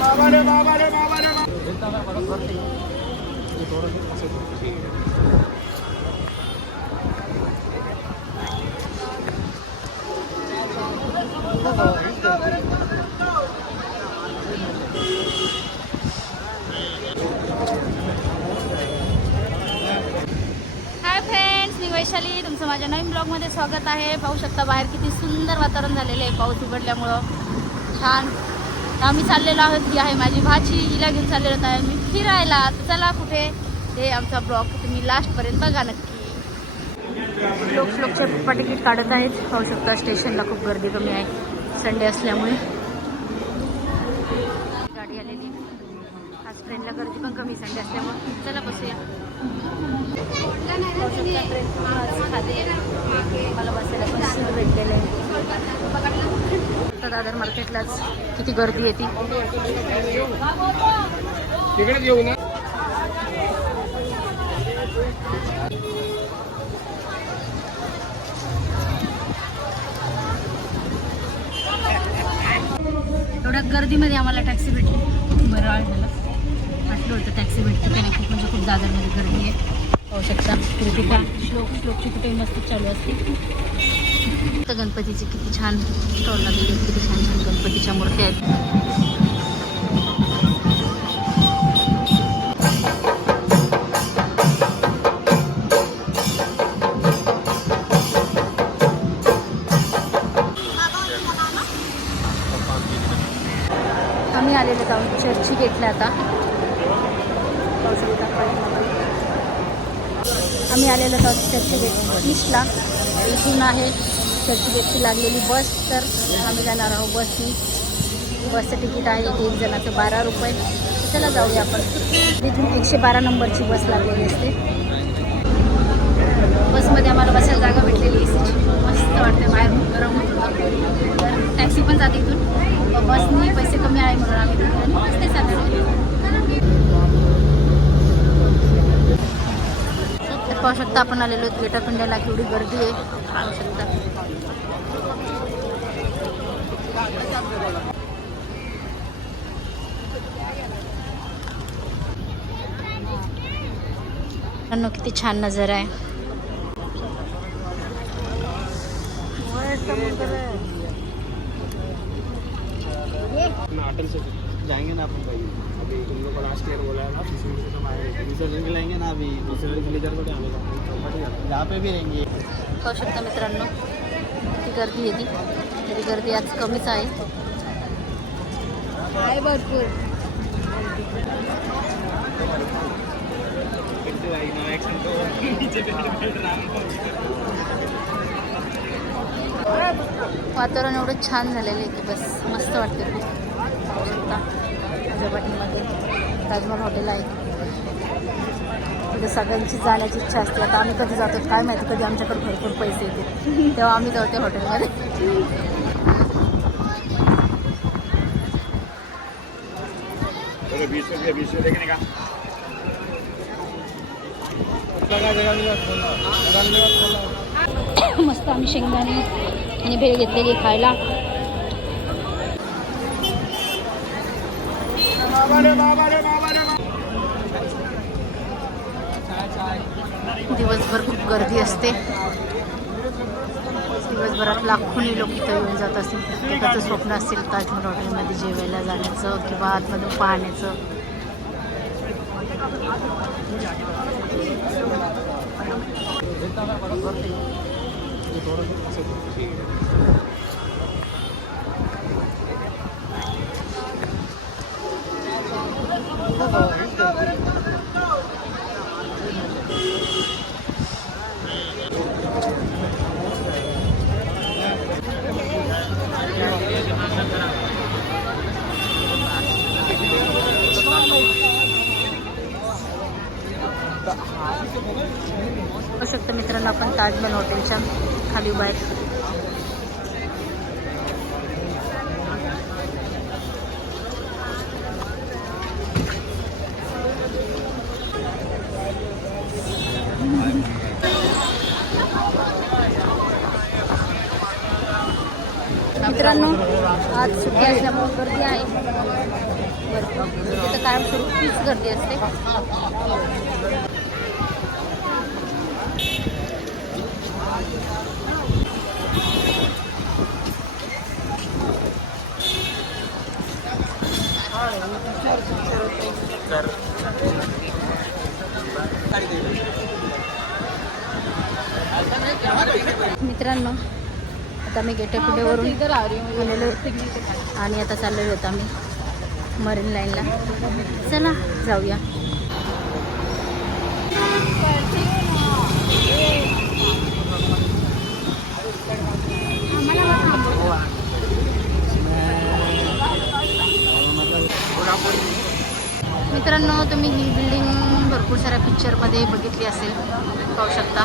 বাবা রে বাবা রে বাবা রে वैशाली तुमचं माझ्या नवीन ब्लॉगमध्ये स्वागत आहे. पाहू शकता बाहेर किती सुंदर वातावरण झालेलं आहे. पाऊस उघडल्यामुळं. छान. आम्ही चाललेलो आहोत. ही आहे माझी भाची. हिला घेऊन चाललेलो आहे मी फिरायला. तर चला कुठे? ते आमचा ब्लॉग तुम्ही लास्टपर्यंत बघा नक्की. लोक लोकचे पप्पा तिकीट काढत आहेत. पाहू शकता स्टेशनला खूप गर्दी कमी आहे. संडे असल्यामुळे. गाडी आलेली. ट्रेनला गर्दी पण कमी संडे असल्यामुळे चला बसूया. मला बसायला पण सीट भेटलेलं आहे दादर मार्केटलाच किती गर्दी येते तिकडेच येऊ ना. एवढ्या गर्दीमध्ये आम्हाला टॅक्सी भेटली. बरं झालं वाटलं होतं टॅक्सी भेटते का नाही खूप म्हणजे खूप दादरमध्ये गर्दी आहे. पाहू शकता. कृतिका श्लोक श्लोकची कुठे मस्त चालू असते. तर गणपतीची किती छान स्टॉल लागलेली आहेत किती छान छान गणपतीच्या मूर्त्या आहेत. आम्ही आलेलो जाऊन चर्ची गेटला आता. आम्ही आलेलो आहोत चर्चगेट ईस्टला. इथून आहे. चर्चगेटची लागलेली बस तर आम्ही जाणार आहोत बसनी. बसचं तिकीट आहे एक एक जणाचं बारा रुपये. चला जाऊया आपण. तिथून एकशे बारा नंबरची बस लागलेली असते. बसमध्ये आम्हाला बसायला जागा भेटलेली एसीची मस्त वाटते बाहेर गरम होतं तर टॅक्सी पण जाते इथून. बसनी पैसे कमी आहे म्हणून आम्ही तिथून बसने चाललो पाहू शकता आपण आलेलो गेट ऑफ़ केवढी गर्दी आहे. पाहू शकता. किती छान नज़र आहे. जाएँगे ना अपन भाई अभी तुम लोग लास्ट ईयर बोला है ना. दूसरे दिन के लेंगे ना अभी दूसरे दिन के लिए को आने का यहाँ पे भी रहेंगे पाहू शकता मित्रांनो किती गर्दी येते तरी गर्दी आज कमीच आहे. आहे भरपूर. वातावरण एवढं छान झालेलं आहे की बस मस्त वाटते. खूप शकता हॉटेल आहे. तिथे सगळ्यांची जाण्याची इच्छा असते. आता आम्ही कधी जातो काय माहिती? कधी आमच्याकडे भरपूर पैसे येतील. तेव्हा आम्ही जाऊ त्या हॉटेलमध्ये बीस रुपये बीस रुपये देखने का? मस्त आम्ही शेंगदाणे आणि भेळ घेतलेली खायला. दिवसभर खूप गर्दी असते. दिवसभरात लाखोनी लोक इथं येऊन जात असतील. प्रत्येकाचं स्वप्न असेल ताजमहल हॉटेलमध्ये जेवायला जाण्याचं किंवा आतमधून पाहण्याचं. बघू शकतो मित्रांनो आपण ताजमहल हॉटेलच्या खाली बाहेर मित्रांनो आज सुट्टी असल्यामुळे गर्दी आहे. तिथं कायमस्वरूपीच गर्दी असते. मित्रांनो आता मी गेट पुढेवरून आलेलो आणि आता चाललेलो होतो आम्ही मरीन लाईनला चला जाऊया. मित्रांनो तुम्ही ही बिल्डिंग भरपूर साऱ्या पिक्चरमध्ये बघितली असेल. पाहू शकता.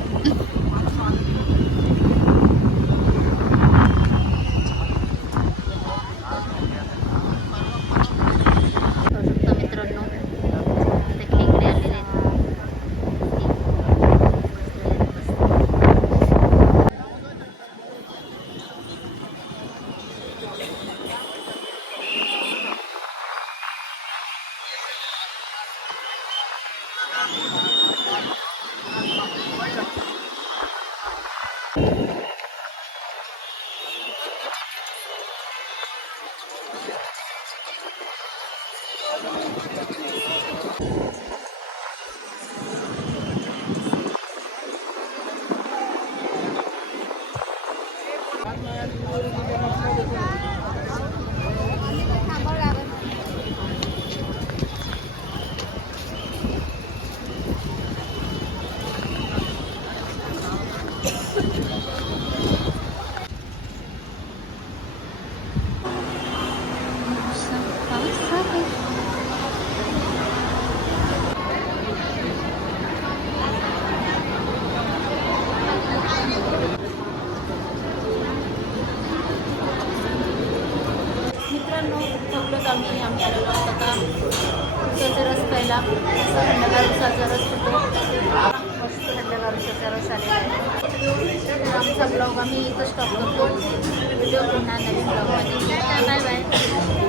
त्याला रस प्यायला थंडगार उसाचा रस होतो मस्त थंडगार उसाचा रस आलेला आमचा ब्लॉग आम्ही इथं स्टॉप करतो. व्हिडिओ पुन्हा नवीन ब्लॉगमध्ये बाय बाय